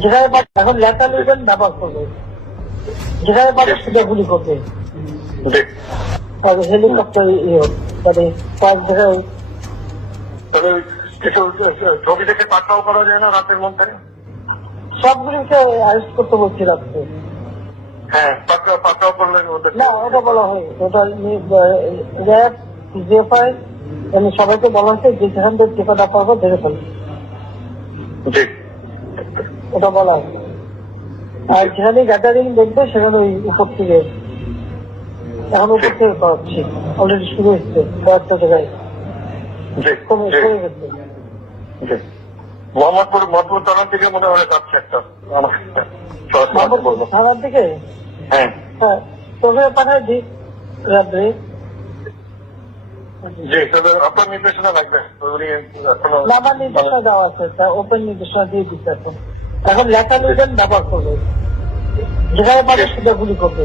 যেখানে এখন লেখা লিখবেন ব্যবহার করবে, যেখানে পারে সেটা গুলি করবে। হেলিকপ্টার মানে কয়েক জায়গায় ছবি থেকে পাঠাও করা যায় না রাতের মধ্যে। সবগুলিকে অ্যারেস্ট করতে বলছি রাখতে। হ্যাঁ, পাঠাও করলে না, ওটা বলা হয়, ওটা র্যাব জিএফআই সবাইকে বলা হয়েছে যে যেখান থেকে টিকাটা পাবো দেখে ফেলবে, ওটা বলা হয়। আর যেখানে গ্যাদারিং দেখবে সেখানে ওই উপর থেকে, এখন উপর থেকে করাচ্ছি, অলরেডি শুরু হচ্ছে কয়েকটা জায়গায় কমে গেছে। মোহাম্মদপুর থানার দিকে মনে হয় যাচ্ছে একটা থানার দিকে। হ্যাঁ হ্যাঁ, তবে পাঠায় দিই রাত্রে। জি, তবে আপনার নির্দেশনা লাগবে। আমার নির্দেশনা দেওয়া আছে, তা ওপেন নির্দেশনা দিয়ে দিচ্ছে এখন। এখন লেখা লিখবেন ব্যবহার করবে, যেখানে পারে সেটা গুলি করবে।